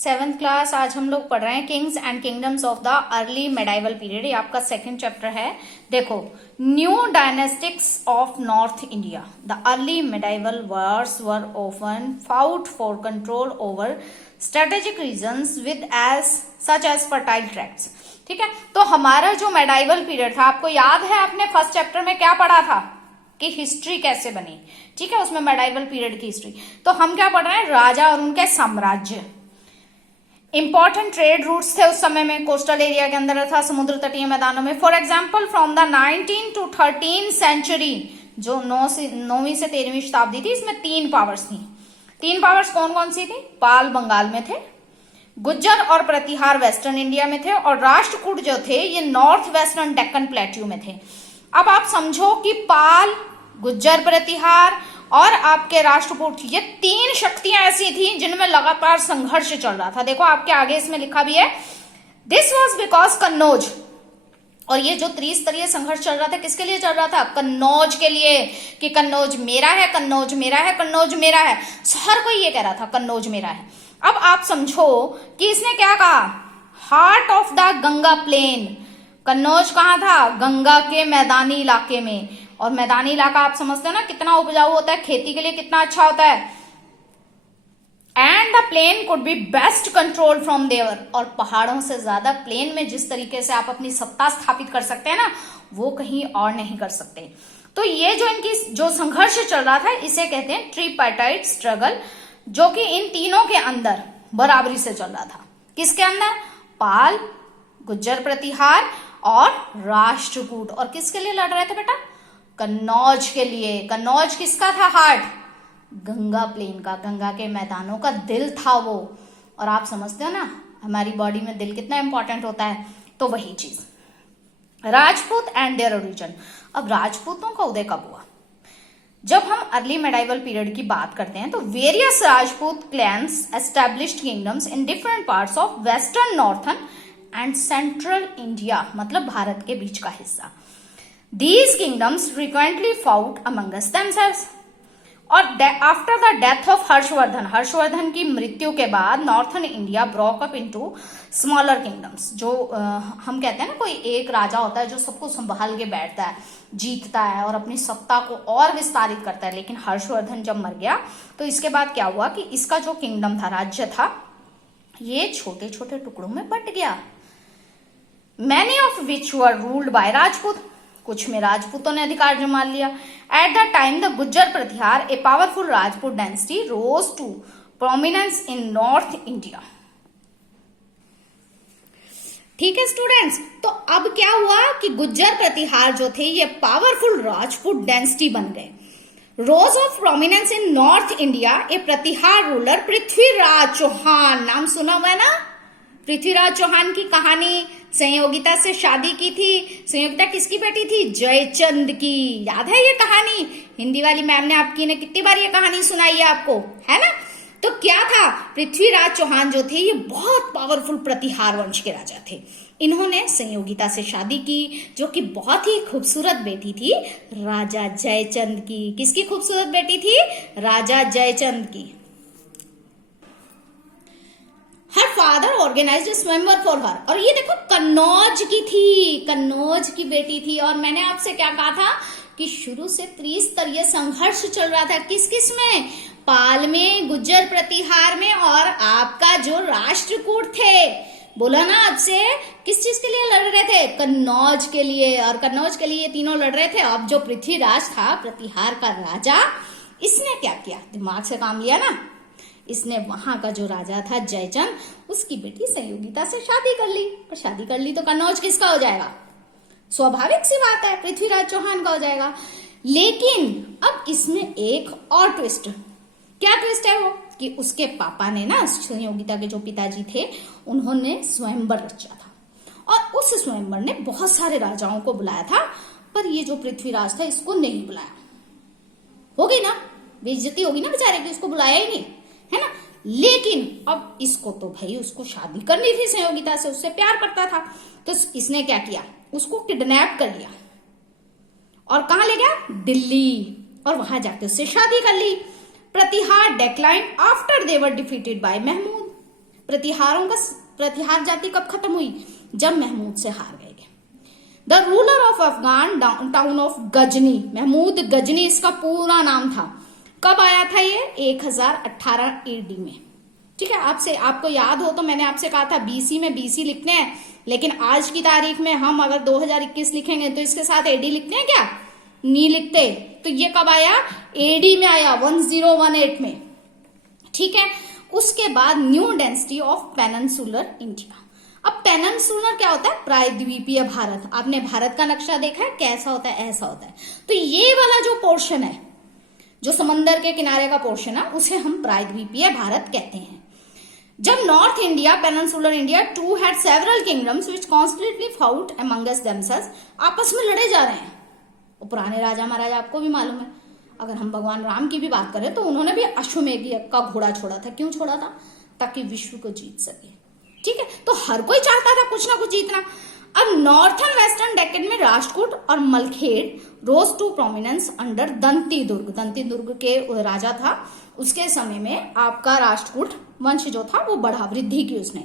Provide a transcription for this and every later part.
Seventh class. आज हम लोग पढ़ रहे हैं kings and kingdoms of the early medieval period. ये आपका सेकंड चैप्टर है। देखो, new dynasties of north India. The early medieval wars were often fought for control over strategic regions with such as fertile tracts. ठीक है, तो हमारा जो medieval period था, आपको याद है आपने फर्स्ट चैप्टर में क्या पढ़ा था कि हिस्ट्री कैसे बनी। ठीक है, उसमें मेडाइवल पीरियड की हिस्ट्री। तो हम क्या पढ़ रहे हैं, राजा और उनके साम्राज्य। इंपॉर्टेंट ट्रेड रूट्स थे उस समय में, कोस्टल एरिया के अंदर था, समुद्र तटीय मैदानों में। For example from the 19 to 13 century, जो 9वीं से 13वीं शताब्दी थी, इसमें 3 पावर्स थी। 3 पावर्स कौन कौन सी थी? पाल बंगाल में थे, गुज्जर और प्रतिहार वेस्टर्न इंडिया में थे, और राष्ट्रकूट जो थे ये नॉर्थ वेस्टर्न डेक्कन प्लेट्यू में थे। अब आप समझो कि पाल, गुज्जर, प्रतिहार और आपके राष्ट्रकूट, ये 3 शक्तियां ऐसी थी जिनमें लगातार संघर्ष चल रहा था। देखो आपके आगे इसमें लिखा भी है, दिस वॉज बिकॉज कन्नौज। और ये जो त्रिस्तरीय संघर्ष चल रहा था, किसके लिए चल रहा था? कन्नौज के लिए, कि कन्नौज मेरा है, कन्नौज मेरा है, कन्नौज मेरा है। हर कोई ये कह रहा था कन्नौज मेरा है। अब आप समझो कि इसने क्या कहा, heart of the Ganga plain. Kannauj कहाँ था? गंगा के मैदानी इलाके में। और मैदानी इलाका आप समझते हो ना कितना उपजाऊ होता है, खेती के लिए कितना अच्छा होता है। And the plain could be best control from there. और पहाड़ों से ज्यादा प्लेन में जिस तरीके से आप अपनी सत्ता स्थापित कर सकते हैं ना, वो कहीं और नहीं कर सकते। तो ये जो इनकी जो संघर्ष चल रहा था, इसे कहते हैं ट्रिपार्टाइट स्ट्रगल, जो कि इन तीनों के अंदर बराबरी से चल रहा था। किसके अंदर? पाल, गुज्जर प्रतिहार और राष्ट्रकूट। और किसके लिए लड़ रहे थे बेटा? कन्नौज के लिए। कन्नौज किसका था हार्ट? गंगा प्लेन का, गंगा के मैदानों का दिल था वो। और आप समझते हो ना हमारी बॉडी में दिल कितना इंपॉर्टेंट होता है, तो वही चीज। Rajput and their origin. अब राजपूतों का उदय कब हुआ? जब हम अर्ली मेडाइवल पीरियड की बात करते हैं तो various Rajput clans established kingdoms in different parts of western, northern and central India, मतलब भारत के बीच का हिस्सा। These kingdoms frequently fought amongst themselves. और after the death of Harshvardhan, Harshvardhan की मृत्यु के बाद northern India broke up into smaller kingdoms. जो हम कहते हैं ना, कोई एक राजा होता है जो सबको संभाल के बैठता है, जीतता है और अपनी सत्ता को और विस्तारित करता है। लेकिन हर्षवर्धन जब मर गया तो इसके बाद क्या हुआ कि इसका जो किंगडम था, राज्य था, ये छोटे छोटे टुकड़ों में बट गया। Many of which were ruled by Rajput, कुछ में राजपूतों ने अधिकार जमा लिया। At the time the Gujjar Pratihara, a powerful Rajput dynasty, rose to prominence in North India. ठीक है स्टूडेंट्स, तो अब क्या हुआ कि गुज्जर प्रतिहार जो थे ये पावरफुल राजपूत डायनेस्टी बन गए। Rose of prominence in North India, a Pratihara ruler Prithviraj Chauhan, नाम सुना हुआ है ना? पृथ्वीराज चौहान की कहानी, संयोगिता से शादी की थी। संयोगिता किसकी बेटी थी? जयचंद की। याद है ये कहानी? हिंदी वाली मैम ने आपकी ने कितनी बार ये कहानी सुनाई है आपको, है ना? तो क्या था, पृथ्वीराज चौहान जो थे ये बहुत पावरफुल प्रतिहार वंश के राजा थे। इन्होंने संयोगिता से शादी की, जो कि बहुत ही खूबसूरत बेटी थी राजा जयचंद की। किसकी खूबसूरत बेटी थी? राजा जयचंद की। हर फादर ऑर्गेनाइज्ड स्वयंवर फॉर हर। और ये देखो कन्नौज की थी, कन्नौज की बेटी थी। और मैंने आपसे क्या कहा था कि शुरू से त्रिस्तरीय संघर्ष चल रहा था। किस किस में? पाल में, गुज्जर प्रतिहार में, और आपका जो राष्ट्रकूट थे। बोला ना आपसे, किस चीज के लिए लड़ रहे थे? कन्नौज के लिए। और कन्नौज के लिए ये तीनों लड़ रहे थे। अब जो पृथ्वीराज था, प्रतिहार का राजा, इसने क्या किया? दिमाग से काम लिया ना। इसने वहां का जो राजा था जयचंद, उसकी बेटी संयोगिता से शादी कर ली। और शादी कर ली तो कन्नौज किसका हो जाएगा? स्वाभाविक सी बात है, पृथ्वीराज चौहान का हो जाएगा। लेकिन अब इसमें एक और ट्विस्ट। क्या ट्विस्ट है वो? कि उसके पापा ने ना, संयोगिता के जो पिताजी थे, उन्होंने स्वयंवर रचा था। और उस स्वयंवर ने बहुत सारे राजाओं को बुलाया था, पर ये जो पृथ्वीराज था इसको नहीं बुलाया। होगी ना बेइज्जती, होगी ना बेचारे की, उसको बुलाया ही नहीं, है ना? लेकिन अब इसको तो भाई उसको शादी करनी थी संयोगिता से, उससे प्यार करता था। तो इसने क्या किया? उसको किडनैप कर लिया और कहां ले गया? दिल्ली। और वहां जाके उससे शादी कर ली। Pratihara decline after they were defeated by Mahmud. Pratihara जाति कब खत्म हुई? जब महमूद से हार गए। The ruler of Afghan town of Ghazni, Mahmud Ghazni इसका पूरा नाम था। कब आया था ये? 1018 AD में। ठीक है, आपको याद हो तो मैंने आपसे कहा था BC में BC लिखने हैं, लेकिन आज की तारीख में हम अगर 2021 लिखेंगे तो इसके साथ AD लिखते हैं क्या? नहीं लिखते। तो ये कब आया? AD में आया, 1018 में। ठीक है, उसके बाद new density of peninsular India. अब पेनिनसुलर क्या होता है? प्रायद्वीपीय भारत। आपने भारत का नक्शा देखा है कैसा होता है? ऐसा होता है। तो ये वाला जो पोर्शन है, जो समंदर के किनारे का पोर्शन है, उसे हम प्रायद्वीपीय भारत कहते हैं। जब North India, peninsular India, too had several kingdoms which constantly fought amongst themselves, आपस में लड़े जा रहे हैं। और पुराने राजा महाराजा आपको भी मालूम है, अगर हम भगवान राम की भी बात करें तो उन्होंने भी अश्वमेध का घोड़ा छोड़ा था। क्यों छोड़ा था? ताकि विश्व को जीत सके। ठीक है, तो हर कोई चाहता था कुछ ना कुछ जीतना। अब नॉर्थन वेस्टर्न डेक्कन में राष्ट्रकूट और मलखेड़ रोज टू प्रोमिनेंस अंडर दंती दुर्ग। दंती दुर्ग के राजा था, उसके समय में आपका राष्ट्रकूट वंश जो था वो बढ़ा, वृद्धि की उसने।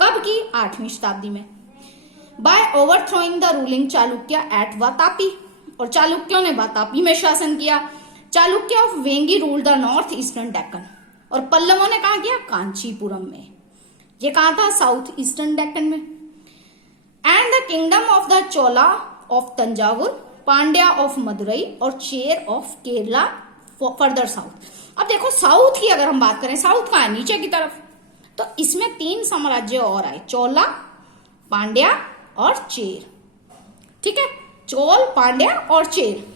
कब की? 8वीं शताब्दी में। By overthrowing the ruling Chalukya at Vatapi, और चालुक्यों ने वातापी में शासन किया। Chalukya of Vengi rule the north eastern Deccan, और पल्लवों ने कहा किया? कांचीपुरम में। ये कहा था? साउथ ईस्टर्न डेक्कन में। And the kingdom of the Chola of Thanjavur, Pandya of Madurai और Chera of Kerala further south. अब देखो साउथ की अगर हम बात करें, साउथ का है नीचे की तरफ, तो इसमें 3 साम्राज्य और आए, चोला, पांड्या और चेर। ठीक है, चोल, पांड्या और चेर।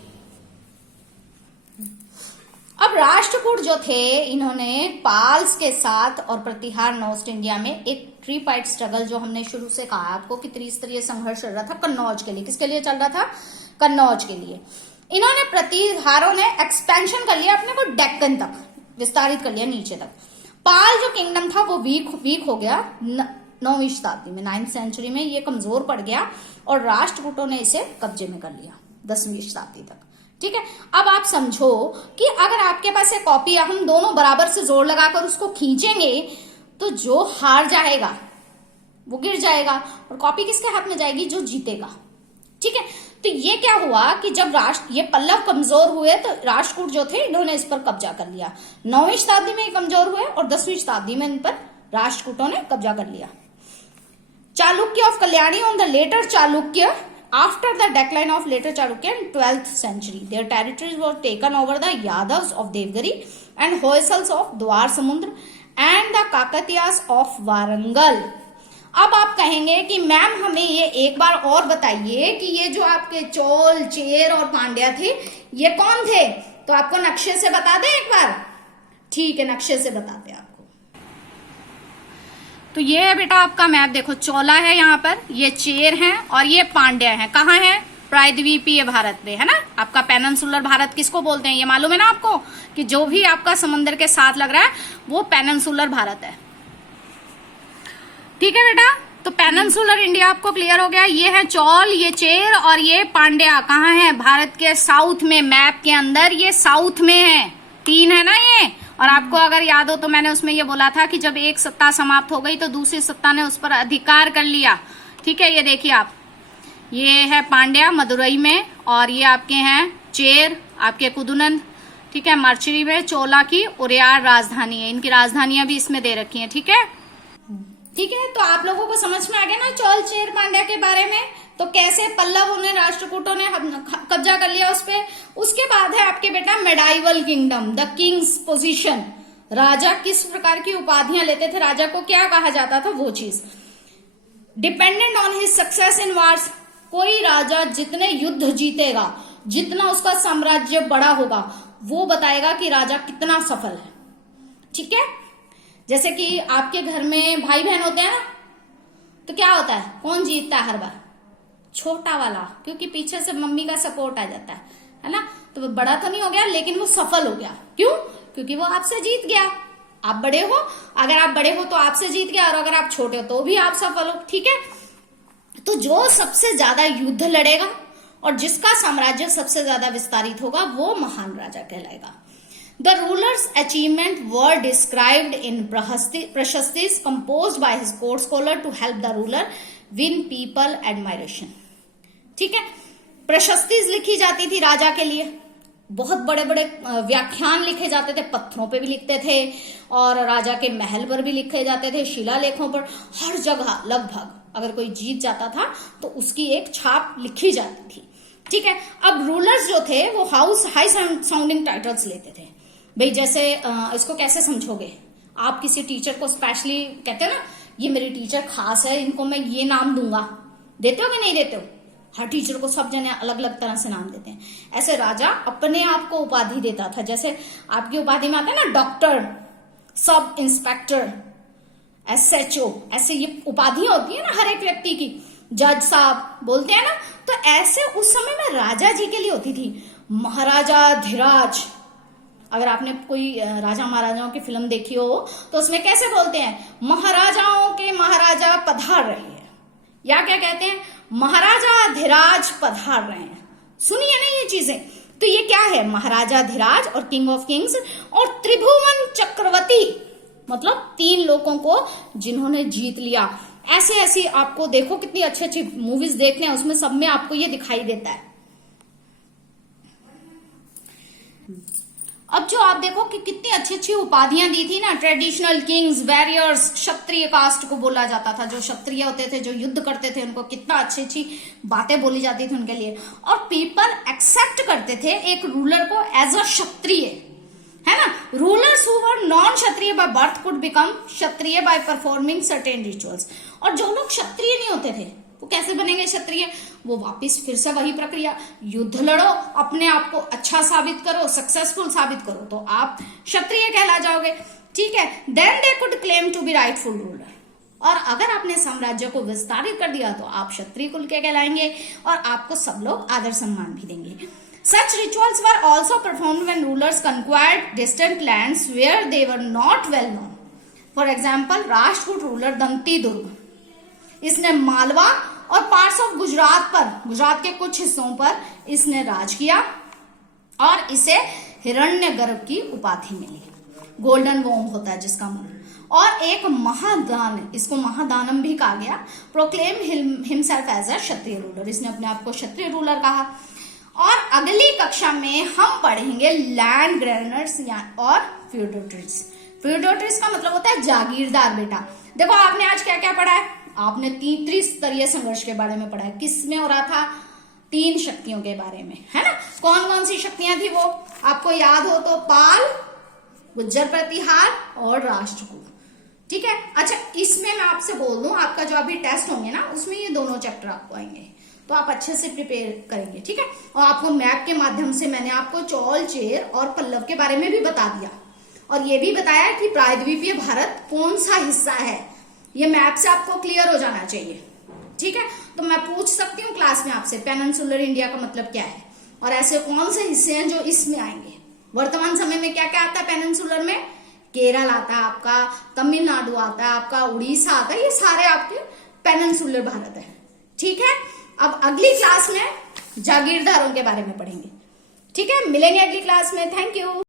अब राष्ट्रकूट जो थे, इन्होंने पाल्स के साथ और प्रतिहार नॉर्थ इंडिया में एक ट्रीपाइट स्ट्रगल, जो हमने शुरू से कहा आपको कि त्रिस्तरीय संघर्ष चल रहा था कन्नौज के लिए। किसके लिए चल रहा था? कन्नौज के लिए। इन्होंने प्रतिहारों ने एक्सपेंशन कर लिया अपने को, डेक्कन तक विस्तारित कर लिया, नीचे तक। पाल जो किंगडम था वो वीक हो गया 9वीं शताब्दी में, 9th सेंचुरी में ये कमजोर पड़ गया और राष्ट्रकूटों ने इसे कब्जे में कर लिया 10वीं शताब्दी तक। ठीक है, अब आप समझो कि अगर आपके पास एक कॉपी है, हम दोनों बराबर से जोर लगाकर उसको खींचेंगे तो जो हार जाएगा वो गिर जाएगा, और कॉपी किसके हाथ में जाएगी? जो जीतेगा। ठीक है, तो ये क्या हुआ कि जब ये पल्लव कमजोर हुए तो राष्ट्रकूट जो थे इन्होंने इस पर कब्जा कर लिया। 9वीं शताब्दी में कमजोर हुए और 10वीं शताब्दी में इन पर राष्ट्रकूटों ने कब्जा कर लिया। Chalukya of Kalyani on the later Chalukya, after the decline of later Chalukya in 12th century, their territories were taken over the Yadavs of Devgiri and Hoysals of Dwar Samudra and the Kakatiyas of Warangal। अब आप कहेंगे कि ma'am हमें ये एक बार और बताइए कि ये जो आपके चोल, चेर और पांड्या थे ये कौन थे? तो आपको नक्शे से बता दें एक बार? ठीक है, नक्शे से बताते हैं आपको। तो ये है बेटा आपका मैप, देखो चोला है यहाँ पर, ये चेर है और ये पांड्या है। कहाँ है? प्रायद्वीपीय भारत में, है ना। आपका पेनिनसुलर भारत किसको बोलते हैं ये मालूम है ना आपको, कि जो भी आपका समंदर के साथ लग रहा है वो पेनिनसुलर भारत है। ठीक है बेटा, तो पेनिनसुलर इंडिया आपको क्लियर हो गया। ये है चोल, ये चेर और ये पांड्या। कहाँ है? भारत के साउथ में, मैप के अंदर ये साउथ में है। 3 है ना ये। और आपको अगर याद हो तो मैंने उसमें ये बोला था कि जब एक सत्ता समाप्त हो गई तो दूसरी सत्ता ने उस पर अधिकार कर लिया। ठीक है, ये देखिए आप, ये है पांड्या मदुरई में, और ये आपके हैं चेर आपके कुदुनंद। ठीक है, मर्चरी में चोला की उरियार राजधानी है, इनकी राजधानियां भी इसमें दे रखी हैं। ठीक है, ठीक है, तो आप लोगों को समझ में आ गया ना चोल, चेर, पांड्या के बारे में। तो कैसे पल्लवों ने, राष्ट्रकूटों ने कब्जा कर लिया उस पे। उसके बाद है आपके बेटा medieval kingdom, the king's position. राजा किस प्रकार की उपाधियां लेते थे, राजा को क्या कहा जाता था, वो चीज। Dependent on his success in wars, कोई राजा जितने युद्ध जीतेगा, जितना उसका साम्राज्य बड़ा होगा, वो बताएगा कि राजा कितना सफल है। ठीक है, जैसे कि आपके घर में भाई बहन होते हैं ना, तो क्या होता है, कौन जीतता है हर बार? छोटा वाला, क्योंकि पीछे से मम्मी का सपोर्ट आ जाता है ना। तो वो बड़ा तो नहीं हो गया लेकिन वो सफल हो गया। क्यों? क्योंकि वो आपसे जीत गया। आप बड़े हो, अगर आप बड़े हो तो आपसे जीत गया, और अगर आप छोटे हो तो भी आप सफल हो। ठीक है, तो जो सबसे ज्यादा युद्ध लड़ेगा और जिसका साम्राज्य सबसे ज्यादा विस्तारित होगा वो महान राजा कहलाएगा। The ruler's achievement were described in prashastis composed by his court scholar to help the ruler win people admiration. ठीक है, प्रशस्ति लिखी जाती थी राजा के लिए, बहुत बड़े बड़े व्याख्यान लिखे जाते थे, पत्थरों पे भी लिखते थे और राजा के महल पर भी लिखे जाते थे, शिलालेखों पर, हर जगह लगभग अगर कोई जीत जाता था तो उसकी एक छाप लिखी जाती थी। ठीक है, अब रूलर्स जो थे वो हाई साउंडिंग टाइटल्स लेते थे। भाई जैसे इसको कैसे समझोगे, आप किसी टीचर को स्पेशली कहते हो ना, ये मेरी टीचर खास है, इनको मैं ये नाम दूंगा, देते हो कि नहीं देते हो? हर टीचर को सब जने अलग अलग तरह से नाम देते हैं। ऐसे राजा अपने आप को उपाधि देता था, जैसे आपकी उपाधि में आता है ना डॉक्टर, सब इंस्पेक्टर, SHO, ऐसे ये उपाधियां होती है ना हर एक व्यक्ति की, जज साहब बोलते हैं ना, तो ऐसे उस समय में राजा जी के लिए होती थी महाराजा धीराज। अगर आपने कोई राजा महाराजाओं की फिल्म देखी हो तो उसमें कैसे बोलते हैं, महाराजाओं के महाराजा पधार रहे हैं, या क्या कहते हैं, महाराजा धीराज पधार रहे हैं। सुनिए ना ये चीजें, तो ये क्या है, महाराजा धीराज और किंग ऑफ किंग्स और त्रिभुवन चक्रवर्ती, मतलब 3 लोगों को जिन्होंने जीत लिया। ऐसे ऐसी आपको देखो कितनी अच्छी अच्छी मूवीज देखते हैं, उसमें सब में आपको ये दिखाई देता है। अब जो आप देखो कि कितनी अच्छी अच्छी उपाधियां दी थी ना, ट्रेडिशनल किंग्स, वॉरियर्स, क्षत्रिय कास्ट को बोला जाता था, जो क्षत्रिय होते थे जो युद्ध करते थे उनको कितना अच्छी अच्छी बातें बोली जाती थी उनके लिए, और पीपल एक्सेप्ट करते थे एक रूलर को एज अ क्षत्रिय, है ना। Rulers who were non Kshatriya by birth could become Kshatriya by performing certain rituals. और जो लोग क्षत्रिय नहीं होते थे वो कैसे बनेंगे क्षत्रिय, वो वापस फिर से वही प्रक्रिया, युद्ध लड़ो, अपने आप को अच्छा साबित करो, सक्सेसफुल साबित करो, तो आप क्षत्रिय कहला जाओगे। ठीक है, then they could claim to be rightful ruler, और अगर आपने साम्राज्य को विस्तारित कर दिया तो आप क्षत्रिय कुल के कहलाएंगे और आपको सब लोग आदर सम्मान भी देंगे। Such rituals were also performed when rulers conquered distant lands where they were not well known. For example, Rashtrakuta ruler Dantidurga, इसने मालवा और पार्ट्स ऑफ गुजरात पर, गुजरात के कुछ हिस्सों पर इसने राज किया और इसे हिरण्यगर्भ की उपाधि मिली। गोल्डन वोम होता है जिसका मूल, और एक महादान, इसको महादानम भी कहा गया। Proclaim himself as a Kshatriya ruler, इसने अपने आप को क्षत्रिय रूलर कहा। और अगली कक्षा में हम पढ़ेंगे लैंड ग्रेनर्स और फ्यूडोट्रिस। फ्यूडोट्रिस का मतलब होता है जागीरदार। बेटा देखो आपने आज क्या क्या पढ़ा है, आपने त्रिस्तरीय संघर्ष के बारे में पढ़ा है, किसमें हो रहा था, 3 शक्तियों के बारे में, है ना। कौन कौन सी शक्तियां थी वो आपको याद हो तो, पाल, गुज्जर प्रतिहार और राष्ट्रकूट। ठीक है, अच्छा इसमें मैं आपसे बोल दूं, आपका जो अभी टेस्ट होंगे ना उसमें ये दोनों चैप्टर आपको आएंगे, तो आप अच्छे से प्रिपेयर करेंगे। ठीक है, और आपको मैप के माध्यम से मैंने आपको चौल, चेर और पल्लव के बारे में भी बता दिया, और ये भी बताया कि प्रायद्वीपीय भारत कौन सा हिस्सा है, ये मैप से आपको क्लियर हो जाना चाहिए। ठीक है, तो मैं पूछ सकती हूँ क्लास में आपसे पेनिनसुलर इंडिया का मतलब क्या है, और ऐसे कौन से हिस्से हैं जो इसमें आएंगे। वर्तमान समय में क्या क्या आता है पेनिनसुलर में, केरल आता है आपका, तमिलनाडु आता है आपका, उड़ीसा आता है, ये सारे आपके पेनिनसुलर भारत है। ठीक है, अब अगली क्लास में जागीरदारों के बारे में पढ़ेंगे। ठीक है, मिलेंगे अगली क्लास में। Thank you.